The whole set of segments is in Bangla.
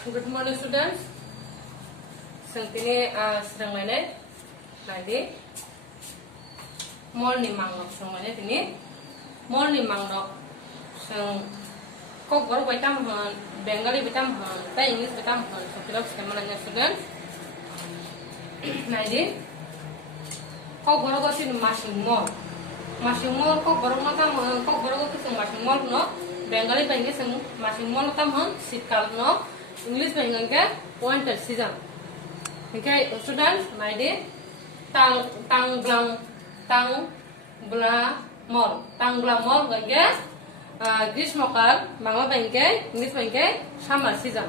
Good morning, students. Sentini sedang mana? Nanti morning mangrok sedang mana? Ini morning mangrok. Sedang kok baru betam han, Bengali betam han, tapi English betam han. So kita sedang mana students? Nanti kok baru kau sih masing mall kok baru makan kok baru kau sih masing mall no? Bengali Bengali sing masing mall tam han sitkal no? English Bengali ke winter season. Okay, students, my day, tang bla mall ke গ্রীষ্মকাল বাংলা ব্যাংকে ইংলিশ ব্যাংকে সামার সিজন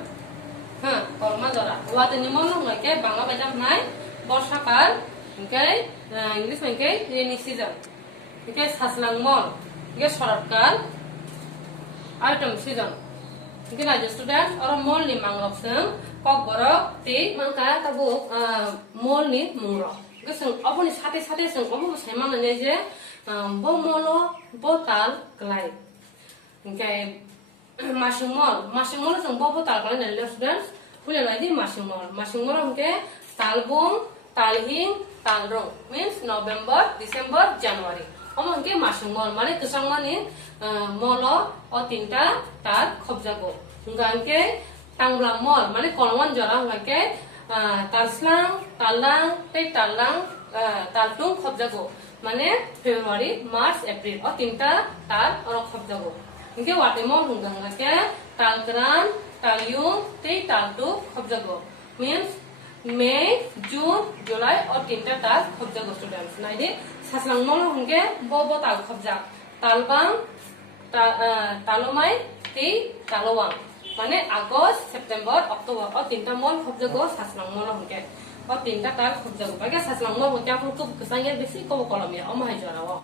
হ্যাঁ কলমা জরা ওয়াতে নিমন নঙ্গাকে বাংলা বেজাম নাই বর্ষাকাল ওকে ইংলিশ ব্যাংকে রেনি সিজন ওকে সাসলাং মল ওকে শরৎকাল autumn season ওকে না স্টুডেন্ট আর মল নি মাংরকসং কক বরক তে মানকা তাবো মল নি মুংরক ওকে সং অবনি সাথে সাথে সং অবো সাইমান ने যে bo molo bo tal klai okay masing mall song bo tal klai ne students pule lai di masing mall ke talbung talhing talrong means November December January omo ke masing mall mane kesang mane molo o tinta tar khobjago ke tangla mall mane kolwan jora ke talslang talang te talang taltung khobjago মানে ফেব্রুয়ারি মার্চ এপ্রিল ও তিনটা তাল আর খবজাগো ইনকে ওয়াটেমো হুঙ্গাঙ্গাকে তালগ্রান তালিয়ুং তে তালটু খবজাগো মিন্স মে জুন জুলাই ও তিনটা তাল খবজাগো স্টুডেন্টস নাইদে সাসলাংমল হুঙ্গে বো তাল খবজাগ তালবাং তালমাই তে তালওয়াং মানে আগস্ট সেপ্টেম্বর অক্টোবর ও তিনটা মল খবজাগো সাসলাংমল হুঙ্গে o tinta tal khubjago baga saslang mo botya ko kesangya besi ko kolomia o mahai jora wo